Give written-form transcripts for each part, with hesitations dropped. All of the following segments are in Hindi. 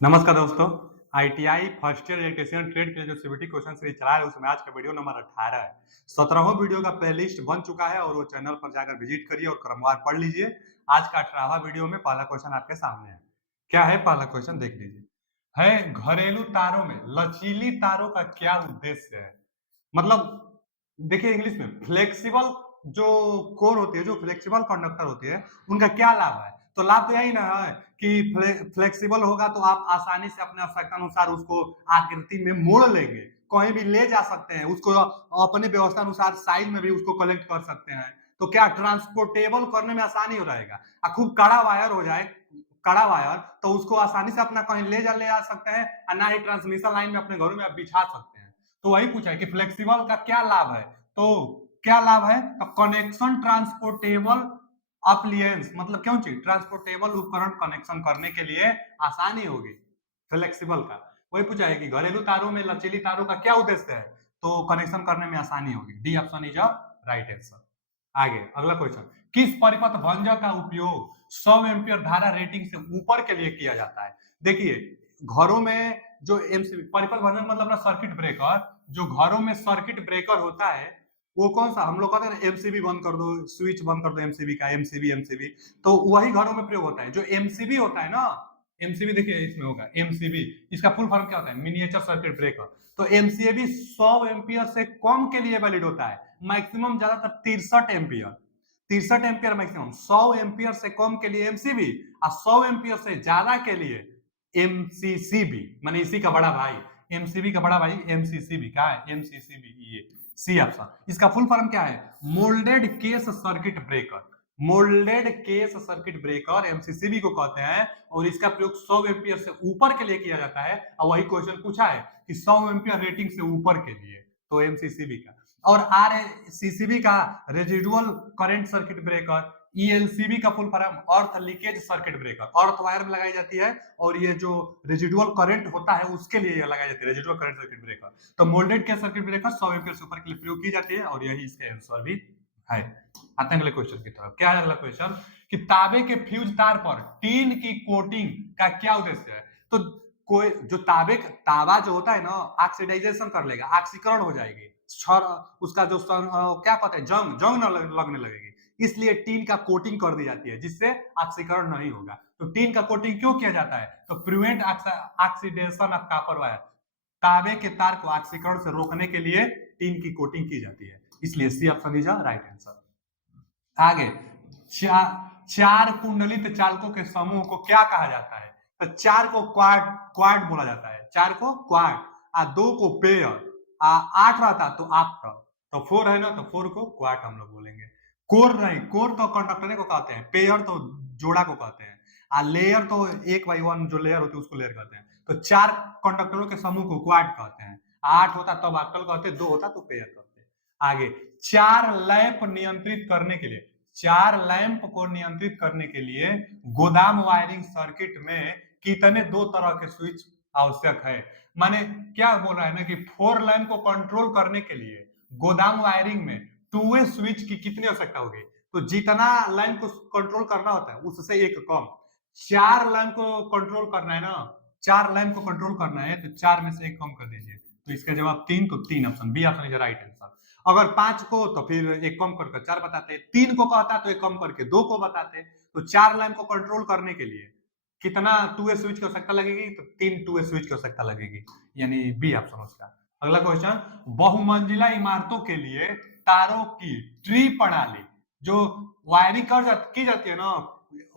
नमस्कार दोस्तों। ITI first year electrician trade के लिए जो सीबीटी क्वेश्चन सीरीज चला है उसमें आज का वीडियो नंबर 18 है। 17वां वीडियो का प्लेलिस्ट बन चुका है और वो चैनल पर जाकर विजिट करिए और क्रमवार पढ़ लीजिए। आज का 18वां वीडियो में पहला क्वेश्चन आपके सामने है। क्या है पहला क्वेश्चन, देख लीजिए। है घरेलू तारों में लचीली तारों का क्या उद्देश्य है? मतलब देखिए इंग्लिश में फ्लेक्सिबल जो कोर होती है, जो फ्लेक्सिबल कंडक्टर होती है, उनका क्या लाभ है? तो लाभ तो यही ना है कि फ्लेक्सिबल होगा तो आप आसानी से अपने आवश्यकता अनुसार उसको आकृति में मोड़ लेंगे, कहीं भी ले जा सकते हैं, उसको अपने व्यवस्था अनुसार साइज में भी उसको कलेक्ट कर सकते हैं। तो क्या ट्रांसपोर्टेबल करने में आसानी हो रहेगा। खूब कड़ा वायर हो जाए, कड़ा वायर, तो उसको आसानी से अपना कहीं ले जा सकते हैं और ना ही ट्रांसमिशन लाइन में अपने घरों में आप बिछा सकते हैं। तो वही पूछा है कि फ्लेक्सिबल का क्या लाभ है। तो क्या लाभ है? तो कनेक्शन ट्रांसपोर्टेबल अप्लियंस, मतलब क्यों चाहिए ट्रांसपोर्टेबल उपकरण कनेक्शन करने के लिए आसानी होगी फ्लेक्सिबल का। वही पूछा है कि घरेलू तारों में लचीली तारों का क्या उद्देश्य है। तो कनेक्शन करने में आसानी होगी। D option is a right answer. आगे अगला क्वेश्चन, किस परिपथ भंजक का उपयोग 100 एम्पियर धारा रेटिंग से ऊपर के लिए किया जाता है? देखिए घरों में जो एमसीबी परिपथ भंजक मतलब ना सर्किट ब्रेकर, जो घरों में सर्किट ब्रेकर होता है वो कौन सा, हम लोग कहते हैं एमसीबी बंद कर दो, स्विच बंद कर दो एमसीबी का, एमसीबी एमसीबी, तो वही घरों में प्रयोग होता है। जो एमसीबी होता है ना, एमसीबी देखिए इसमें होगा एमसीबी, इसका फुल फॉर्म क्या होता है? Miniature circuit breaker. तो एमसीबी 100 एम्पियर से कम के लिए वैलिड होता है, मैक्सिमम ज्यादातर 63 एम्पियर, 63 एम्पियर मैक्सिमम। 100 एम्पियर से कम के लिए एमसीबी और 100 एम्पियर से ज्यादा के लिए एमसीसीबी, माने इसी का बड़ा भाई, एमसीबी का बड़ा भाई एमसीसीबी। क्या है? एमसीसीबी, ये सी ऑप्शन। इसका फुल फॉर्म क्या है? Moulded case circuit breaker. Moulded case circuit breaker MCCB को कहते हैं और इसका प्रयोग 100 एम्पियर से ऊपर के लिए किया जाता है। और वही क्वेश्चन पूछा है कि 100 एम्पियर रेटिंग से ऊपर के लिए, तो एमसीसीबी का। और आरसीसीबी का residual current circuit breaker, ELCB का full form earth leakage circuit breaker, earth wire में लगाई जाती है और ये जो रेजिडुअल करंट होता है उसके लिए ये लगाई जाती है, रेजिडुअल करंट सर्किट ब्रेकर। तो मोल्डेड के सर्किट ब्रेकर 100 एम्पीयर से ऊपर के लिए प्रयोग की जाती है और यही इसका आंसर भी है। आते हैं अगले क्वेश्चन की तरफ। क्या है अगला क्वेश्चन कि तांबे के फ्यूज तार पर टीन की कोटिंग का क्या उद्देश्य है? तो कोई जो तांबा जो होता है ना, ऑक्सीडाइजेशन कर लेगा, ऑक्सीकरण हो जाएगी, उसका जो क्या कहते हैं, जंग जंग न लगने लगेगी, इसलिए टीन का कोटिंग कर दी जाती है जिससे ऑक्सीकरण नहीं होगा। तो टीन का कोटिंग क्यों किया जाता है? तो prevent oxidation of copper wire, तांबे के तार को ऑक्सीकरण से रोकने के लिए टीन की कोटिंग की जाती है, इसलिए C option is right answer. आगे चार कुंडलित चालकों के समूह को क्या कहा जाता है? तो चार को क्वाड क्वाड बोला जाता है, चार को क्वाड, दो को पेयर, आठ रहता तो आक्ट, तो फोर है ना, तो फोर को क्वाड हम लोग बोलेंगे। कोर नहीं, कोर तो कंडक्टर को कहते हैं, पेयर तो जोड़ा को कहते हैं, लेयर तो एक बाई वन जो लेयर होती है उसको लेयर कहते हैं। तो चार कंडक्टरों के समूह को क्वाड कहते हैं, आठ होता तब आक्टल कहते, दो होता तो पेयर कहते हैं। आगे चार लैंप नियंत्रित करने के लिए, चार लैंप को नियंत्रित करने के लिए गोदाम वायरिंग सर्किट में कितने दो तरह के स्विच आवश्यक है? माने क्या बोल रहा है ना कि फोर लैंप को कंट्रोल करने के लिए गोदाम वायरिंग में टू वे स्विच की कितनी आवश्यकता होगी? तो जितना लैंप को कंट्रोल करना होता है उससे एक कम। चार लैंप को कंट्रोल करना है ना, चार लैंप को कंट्रोल करना है तो चार में से एक कम कर दीजिए, तो इसका जवाब तीन, तो तीन option B option is right answer. अगर पांच को तो फिर एक कम करके चार बताते, तीन को कहता तो एक कम करके दो को बताते। तो चार लाइन को कंट्रोल करने के लिए कितना टू वे स्विच की आवश्यकता लगेगी? तो तीन टू वे स्विच की आवश्यकता लगेगी, यानी बी ऑप्शन उसका। अगला क्वेश्चन, बहुमंजिला इमारतों के लिए तारों की ट्री प्रणाली जो वायरिंग की जाती है ना,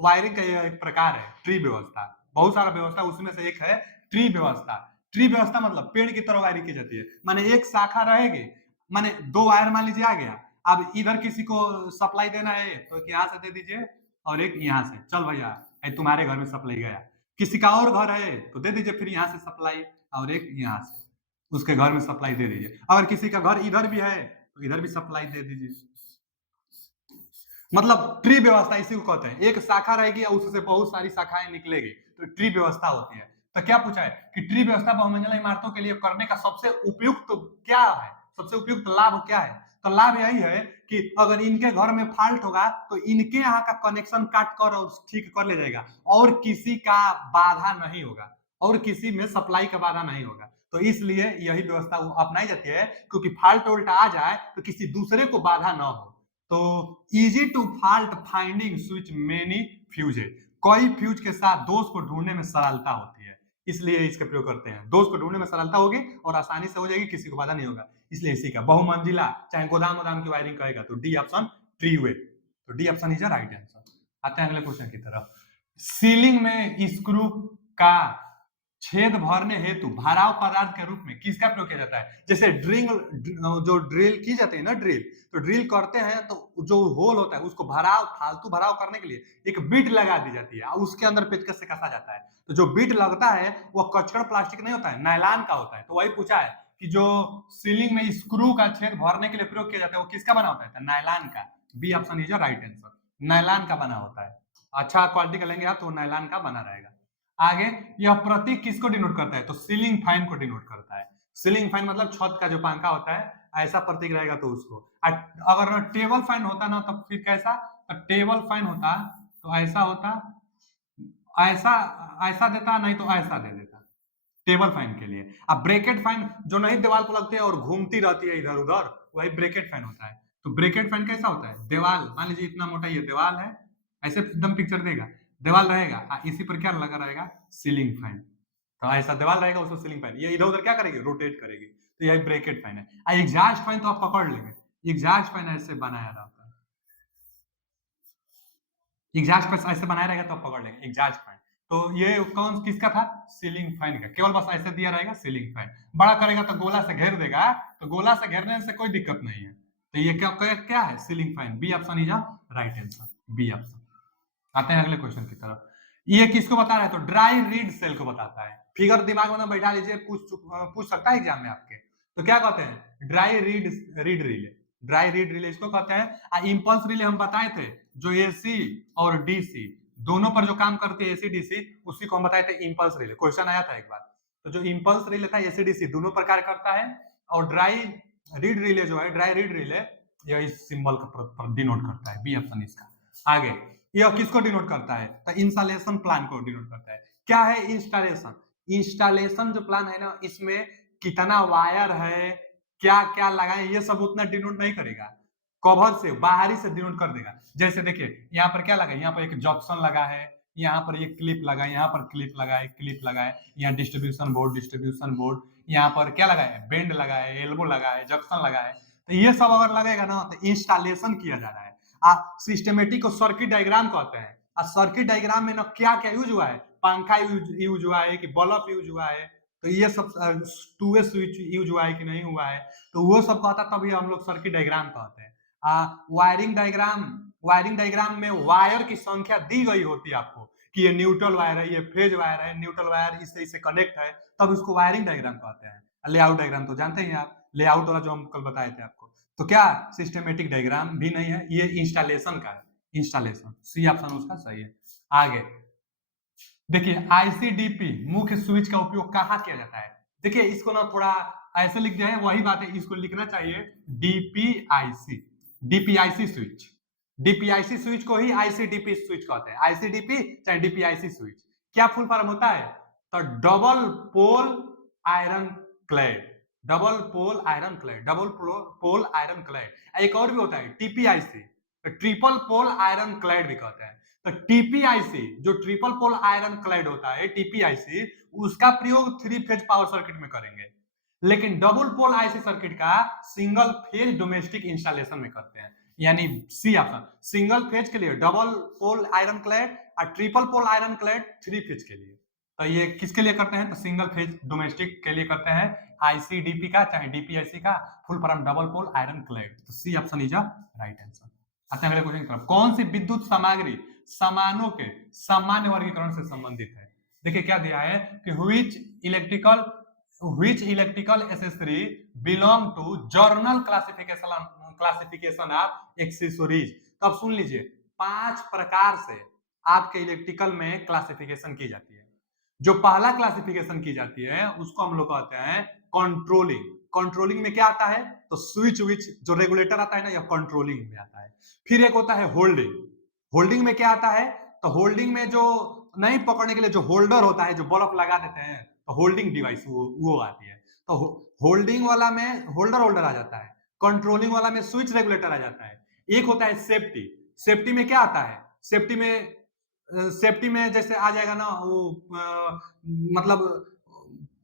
वायरिंग का एक प्रकार है ट्री व्यवस्था, बहुत सारा व्यवस्था उसमें से एक है ट्री व्यवस्था। ट्री व्यवस्था मतलब पेड़ की तरह वायरिंग की जाती है, माने एक शाखा रहेगी, माने दो वायर मान लीजिए आ गया, अब इधर किसी को सप्लाई देना है तो एक यहाँ से दे दीजिए और एक यहाँ से, चल भैया तुम्हारे घर में सप्लाई गया। किसी का और घर है तो दे दीजिए फिर यहाँ से सप्लाई और एक यहाँ से उसके घर में सप्लाई दे दीजिए। अगर किसी का घर इधर भी है तो इधर भी सप्लाई दे दीजिए। मतलब ट्री व्यवस्था इसी को कहते हैं, एक शाखा रहेगी और उससे बहुत सारी शाखाएं निकलेगी, तो ट्री व्यवस्था होती है। तो क्या पूछा है कि ट्री व्यवस्था बहुमंजिला इमारतों के लिए करने का सबसे उपयुक्त क्या है, सबसे उपयुक्त लाभ क्या है? तो लाभ यही है कि अगर इनके घर में फॉल्ट होगा तो इनके यहाँ का कनेक्शन काट कर और ठीक कर ले जाएगा और किसी का बाधा नहीं होगा। और किसी में सप्लाई का बाधा नहीं होगा। तो इसलिए यही व्यवस्था अपनाई जाती है, क्योंकि फाल्ट उल्ट आ जाए तो किसी दूसरे को बाधा ना हो। तो easy to fault finding switch many fuses, कई फ्यूज के साथ दोष को ढूंढने में सरलता होती है, इसलिए इसका प्रयोग करते हैं। दोष को ढूंढने में सरलता होगी और आसानी से हो जाएगी, किसी को बाधा नहीं होगा, इसलिए इसी का। बहुमंजिला चाहे गोदाम वोदाम की वायरिंग करेगा तो डी ऑप्शन ट्री वे, तो D option is right answer. आते हैं अगले क्वेश्चन की तरफ। सीलिंग में स्क्रू का छेद भरने हेतु भराव पदार्थ के रूप में किसका प्रयोग किया जाता है? जैसे जो ड्रिल की जाती है ना, ड्रिल तो ड्रिल करते हैं तो जो होल होता है उसको फालतू भराव करने के लिए एक बिट लगा दी जाती है और उसके अंदर पेचकस से कसा जाता है। तो जो बिट लगता है वो कचड़ प्लास्टिक नहीं होता है, नायलॉन का होता है। तो वही पूछा है कि जो सीलिंग में स्क्रू का छेद भरने के लिए प्रयोग किया जाता है वो किसका बना होता है? तो नायलॉन का। B option is right answer, nylon का बना होता है। अच्छा क्वालिटी का लेंगे आप तो नायलॉन का बना रहेगा। आगे, यह प्रतीक किसको डिनोट करता है? तो सीलिंग फैन को डिनोट करता है। सीलिंग फैन मतलब छत का जो पंखा होता है, ऐसा प्रतीक रहेगा तो उसको। अगर टेबल फैन होता ना तब फिर कैसा? तो टेबल फैन होता तो ऐसा होता, ऐसा ऐसा देता, नहीं तो ऐसा दे देता टेबल फैन के लिए। अब ब्रेकेट फैन जो नहीं दीवार को लगती है और घूमती रहती है इधर उधर, वही ब्रेकेट फैन होता है। तो ब्रेकेट फैन कैसा होता है? दीवार, मान लीजिए इतना मोटा ये दीवार है, ऐसे एकदम पिक्चर देगा, दीवार रहेगा, इसी पर क्या लगा रहेगा? Ceiling fan. तो ऐसा दीवार रहेगा उसको सीलिंग फैन, ये इधर उधर क्या करेगी? रोटेट करेगी। तो यही ब्रेकेट फैन है। एग्जॉस्ट फैन तो आप पकड़ लेंगे, एग्जॉस्ट फैन ऐसे बनाया रहता है, एग्जॉस्ट फैन ऐसे बनाया रहेगा तो आप पकड़ लेंगे एग्जॉस्ट फैन। तो ये कौन किसका था? सीलिंग फैन का। केवल बस ऐसे दिया रहेगा सीलिंग फैन, बड़ा करेगा तो गोला से घेर देगा, तो गोला से घेरने से कोई दिक्कत नहीं है। तो ये क्या है? Ceiling fan. B option is right answer, B option. आते हैं अगले क्वेश्चन की तरफ। ये किसको बता रहा है? तो ड्राई रीड सेल को बताता है। फिगर दिमाग में बैठा लीजिए, पूछ सकता है एग्जाम में आपके। तो क्या कहते हैं? Dry read relay, dry read relay इसको कहते हैं। इंपल्स रिले हम बताए थे, जो एसी और डीसी दोनों पर जो काम करती है, एसी डीसी, उसी को हम बताए थे इंपल्स रिले। क्वेश्चन आया था एक बार। तो जो इंपल्स रिले था एसी डीसी दोनों पर कार्य करता है, और ड्राई रीड रिले जो है, ड्राई रीड रिले, यह इस सिंबल का डिनोट करता है। बी ऑप्शन इसका। आगे, यह किसको डिनोट करता है? तो इंस्टॉलेशन प्लान को डिनोट करता है। क्या है इंस्टॉलेशन? इंस्टॉलेशन जो प्लान है ना, इसमें कितना वायर है, क्या क्या लगाए, ये सब उतना डिनोट नहीं करेगा, कवर से बाहरी से डिनोट कर देगा। जैसे देखिए यहाँ पर क्या लगा है? यहाँ पर एक जंक्शन लगा है, यहाँ पर ये क्लिप लगा है, यहाँ पर क्लिप लगा है, क्लिप लगा है, यहाँ डिस्ट्रीब्यूशन बोर्ड, यहाँ पर क्या लगा है? बेंड लगा है, एल्बो लगा है, जंक्शन लगा है। तो ये सब अगर लगेगा ना तो इंस्टॉलेशन किया जा रहा है। सिस्टमेटिक को सर्किट डायग्राम कहते हैं। सर्किट डायग्राम में ना क्या क्या यूज हुआ है? पंखा यूज हुआ है कि बल्ब यूज हुआ है, तो ये सब टू वे स्विच यूज हुआ है कि नहीं हुआ है, तो वो सब कहता, तभी हम लोग सर्किट डायग्राम कहते हैं। वायरिंग डायग्राम में वायर की संख्या दी गई होती है आपको, कि ये न्यूट्रल वायर है, ये फेज वायर है, न्यूट्रल वायर इससे कनेक्ट है, तब इसको वायरिंग डायग्राम कहते हैं। लेआउट डायग्राम तो जानते ही आप, लेआउट वाला जो हम कल बताए थे आपको। तो क्या सिस्टमेटिक डायग्राम भी नहीं है, ये इंस्टॉलेशन का है। इंस्टॉलेशन, सी ऑप्शन उसका सही है। आगे देखिए, आईसीडीपी मुख्य स्विच का उपयोग कहाँ किया जाता है? देखिए इसको ना थोड़ा ऐसे लिख दिया है, वही बात है, इसको लिखना चाहिए डीपीआईसी, डीपीआईसी स्विच। डीपीआईसी स्विच को ही आईसीडीपी स्विच कहते हैं। आईसीडीपी चाहे डीपीआईसी स्विच, क्या फुल फॉर्म होता है? तो double pole iron clad, double pole iron clad, double pole iron clad. एक और भी होता है टीपीआईसी, तो ट्रिपल पोल आयरन क्लैड भी कहते हैं। तो टीपीआईसी जो ट्रिपल पोल आयरन क्लैड होता है, टीपीआईसी, उसका प्रयोग 3 फेज पावर सर्किट में करेंगे, लेकिन डबल पोल आईसी सर्किट का सिंगल फेज डोमेस्टिक इंस्टॉलेशन में करते हैं। यानी सी ऑप्शन, सिंगल फेज के लिए डबल पोल आयरन क्लैड और triple pole iron clad 3 phase के लिए। तो ये किसके लिए करते हैं? तो सिंगल फेज डोमेस्टिक के लिए करते हैं, आईसीडीपी का चाहे डीपीआईसी का, full form double pole iron clad. तो C option is right answer. आते हैं अगले क्वेश्चन की तरफ। कौन सी विद्युत सामग्री सामानों के सामान्य वर्गीकरण से संबंधित है? देखिए क्या दिया है कि which electrical accessory belong to journal classification of accessories। तो अब सुन लीजिए, 5 प्रकार से आपके इलेक्ट्रिकल में क्लासिफिकेशन की जाती है। जो पहला क्लासिफिकेशन की जाती है उसको हम लोग कहते हैं कंट्रोलिंग। कंट्रोलिंग में क्या आता है? तो स्विच विच जो रेगुलेटर आता है ना, यह कंट्रोलिंग में आता है। फिर एक होता है होल्डिंग। होल्डिंग में क्या आता है? तो होल्डिंग में जो नहीं पकड़ने के लिए जो होल्डर होता है, जो बल्ब लगा देते हैं, तो होल्डिंग डिवाइस वो आती है। तो होल्डिंग वाला में होल्डर आ जाता है, कंट्रोलिंग वाला में स्विच रेगुलेटर आ जाता है। एक होता है सेफ्टी। सेफ्टी में क्या आता है? सेफ्टी में जैसे आ जाएगा ना वो मतलब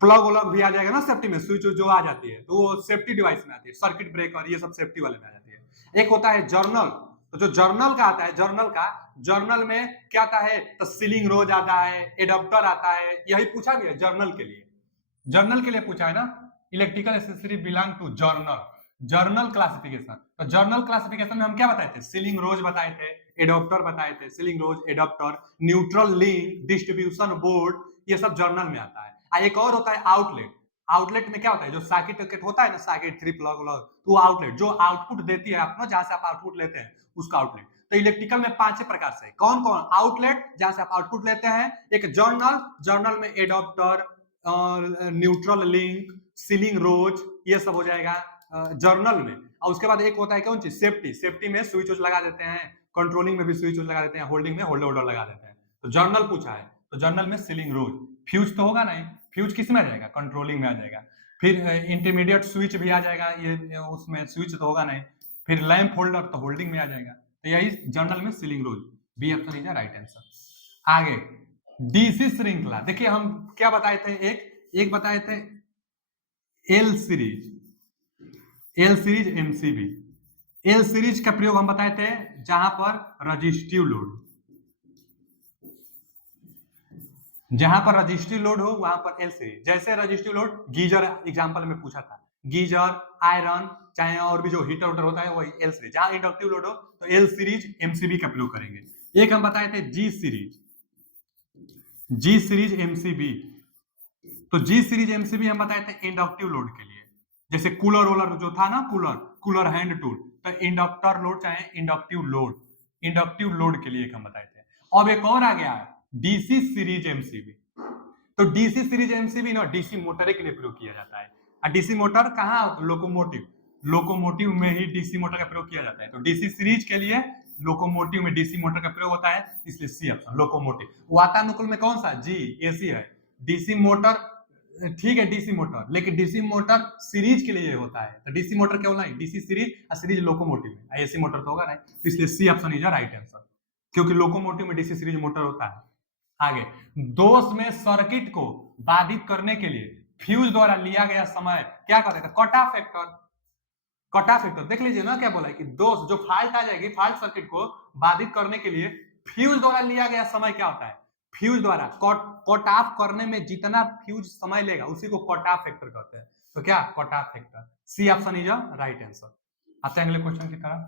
प्लग उलग भी आ जाएगा ना सेफ्टी में, स्विच जो आ जाती है तो वो सेफ्टी डिवाइस में आती है। सर्किट ब्रेकर ये सब सेफ्टी वाले में आ जाती है। एक होता है जर्नल। तो जो जर्नल का आता है, जर्नल में क्या आता है? तो सीलिंग रोज आता है, एडाप्टर आता है। यही पूछा भी है जर्नल के लिए। जर्नल के लिए पूछा है ना, electrical accessory belong to general. General classification, तो जर्नल क्लासिफिकेशन में हम क्या बताए थे? सीलिंग रोज बताए थे, एडॉप्टर बताए थे, ceiling rose, adaptor, neutral link, distribution board, ये सब जर्नल में आता है। एक और होता है आउटलेट। आउटलेट में क्या होता है? जो सर्किट होता है ना, सर्किट 3 प्लग उलग, तो आउटलेट जो आउटपुट देती है आपको, जहां से आप आउटपुट लेते हैं, उसका आउटलेट। तो इलेक्ट्रिकल में 5 प्रकार से कौन कौन? आउटलेट जहां से आप आउटपुट लेते हैं, एक जर्नल में एडॉप्टर, न्यूट्रल लिंक, सीलिंग रोज, ये सब हो जाएगा जर्नल में। और उसके बाद एक होता है कौन चीज? सेफ्टी में स्विच लगा देते हैं, कंट्रोलिंग में भी स्विच लगा देते हैं, होल्डिंग में होल्डर लगा देते हैं। तो जर्नल पूछा है, तो जर्नल में सीलिंग रोज। फ्यूज तो होगा नहीं, फ्यूज किस में आ जाएगा? कंट्रोलिंग में आ जाएगा। फिर इंटरमीडिएट स्विच भी आ जाएगा, ये उसमें स्विच तो होगा नहीं। फिर लैंप होल्डर तो होल्डिंग में आ जाएगा। तो यही जर्नल में ceiling rose. B option is right answer. आगे डीसी श्रृंखला, देखिए हम क्या बताए थे? एक बताए थे L series, MCB. L series का प्रयोग हम बताए थे जहां पर रजिस्टिव लोड, हो वहां पर एल सीरीज। जैसे रजिस्टिव लोड, गीजर एग्जांपल में पूछा था, गीजर, आयरन, चाहे और भी जो हीटर उटर होता है, वही एल सीरीज। जहां इंडक्टिव लोड हो तो एल सीरीज एमसीबी का प्रयोग करेंगे। एक हम बताए थे जी सीरीज एमसीबी। तो जी सीरीज एमसीबी हम बताए थे इंडक्टिव लोड के लिए। जैसे कूलर वोलर जो था ना, कूलर हैंड टूल, तो इंडक्टर लोड चाहे इंडक्टिव लोड के लिए एक हम बताए थे। अब एक और आ गया डीसी सीरीज एमसीबी। तो डीसी सीरीज एमसीबी ना डीसी मोटर के लिए प्रयोग किया जाता है। और डीसी मोटर कहाँ? लोकोमोटिव में ही डीसी मोटर का प्रयोग किया जाता है। तो डीसी सीरीज के लिए लोकोमोटिव में डीसी मोटर का प्रयोग होता है, इसलिए सी ऑप्शन लोकोमोटिव। वातानुकूल में कौन सा? जी, एसी है। डीसी मोटर ठीक है, डीसी मोटर, लेकिन डीसी मोटर सीरीज के लिए होता है। तो डीसी मोटर क्या होना है? डीसी सीरीज और सीरीज लोकोमोटिव में, एसी मोटर तो होगा नहीं, तो इसलिए C option is right answer, क्योंकि लोकोमोटिव में डीसी सीरीज मोटर होता है। आगे दोष में सर्किट को बाधित करने के लिए फ्यूज द्वारा लिया गया समय क्या करेगा? कटा फैक्टर देख लीजिए ना, क्या बोला है कि दोष जो फॉल्ट आ जाएगी, फॉल्ट सर्किट को बाधित करने के लिए फ्यूज द्वारा लिया गया समय क्या होता है? फ्यूज द्वारा कट ऑफ करने में जितना फ्यूज समय लेगा उसी को कट ऑफ फैक्टर कहते हैं। तो क्या? Cut off factor. C option is right answer. आते हैं अगले क्वेश्चन की तरफ।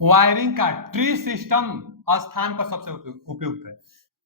वायरिंग का ट्री सिस्टम स्थान पर सबसे उपयुक्त है।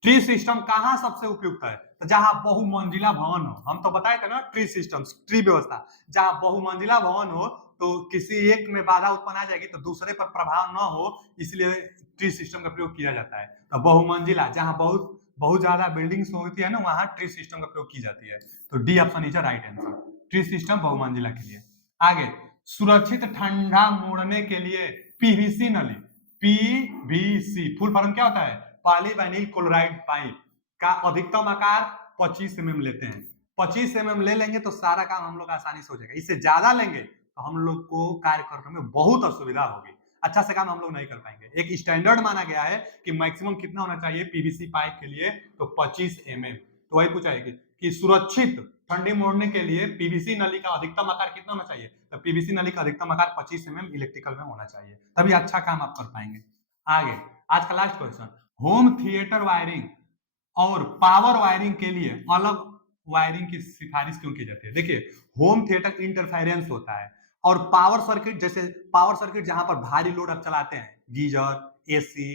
ट्री सिस्टम कहां सबसे उपयुक्त है? तो जहां बहुमंजिला भवन हो। हम तो बताए थे ना ट्री सिस्टम, ट्री व्यवस्था, जहां बहुमंजिला भवन हो तो किसी एक में बाधा उत्पन्न आ जाएगी तो दूसरे पर प्रभाव न हो, इसलिए ट्री सिस्टम का प्रयोग किया जाता है। तो बहुमंजिला, जहां बहुत ज्यादा बिल्डिंग्स होती है ना, वहां ट्री सिस्टम का प्रयोग की जाती है। तो D option is right answer, tree system बहुमंजिला के लिए। आगे सुरक्षित ठंडा मोड़ने के लिए पीवीसी नली, पीवीसी फुल फॉर्म क्या होता है? पॉलीविनाइल क्लोराइड पाइप का अधिकतम आकार 25 mm लेते हैं। 25 mm ले लेंगे तो सारा काम हम लोग आसानी से हो जाएगा। इससे ज्यादा लेंगे तो हम लोग को कार्य करने में बहुत असुविधा होगी, अच्छा से काम हम लोग नहीं कर पाएंगे। एक स्टैंडर्ड माना गया है कि मैक्सिमम कितना होना चाहिए पीवीसी पाइप के लिए? तो 25 mm। तो वही पूछा है कि सुरक्षित ठंडी मोड़ने के लिए पीवीसी नली का अधिकतम आकार कितना होना चाहिए? तो पीवीसी नली का अधिकतम आकार 25 mm इलेक्ट्रिकल में होना चाहिए, तभी अच्छा काम आप कर पाएंगे। आगे आज का last question, home theatre wiring और पावर वायरिंग के लिए अलग वायरिंग की सिफारिश क्यों की जाती है? देखिए होम थिएटर इंटरफेरेंस होता है, और पावर सर्किट, जैसे पावर सर्किट जहां पर भारी लोड आप चलाते हैं, गीजर, एसी,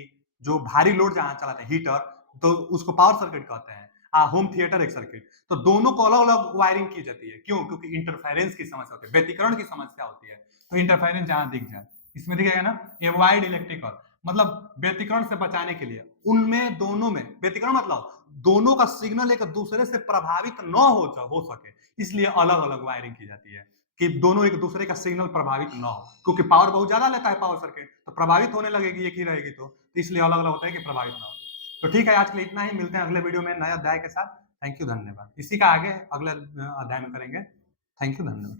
जो भारी लोड जहां चलाते हैं, हीटर, तो उसको पावर सर्किट कहते हैं। होम थिएटर एक सर्किट, तो दोनों को अलग अलग वायरिंग की जाती है। क्यों? क्योंकि इंटरफेरेंस की समस्या होती है, व्यतिकरण की समस्या होती है। तो इंटरफेरेंस जहां दिख जाए, इसमें दिखेगा ना एवॉइड इलेक्ट्रिकल, मतलब व्यतिकरण से बचाने के लिए। उनमें दोनों में व्यतिकरण मतलब दोनों का सिग्नल एक दूसरे से प्रभावित न हो सके, इसलिए अलग अलग वायरिंग की जाती है कि दोनों एक दूसरे का सिग्नल प्रभावित न हो। क्योंकि पावर बहुत ज्यादा लेता है पावर सर्किट, तो प्रभावित होने लगेगी, एक ही रहेगी तो इसलिए अलग अलग होता है कि प्रभावित ना हो। तो ठीक है, आज के लिए इतना ही, मिलते हैं अगले वीडियो में नए अध्याय के साथ। थैंक यू, धन्यवाद। इसी का आगे अगले अध्याय में करेंगे। थैंक यू, धन्यवाद।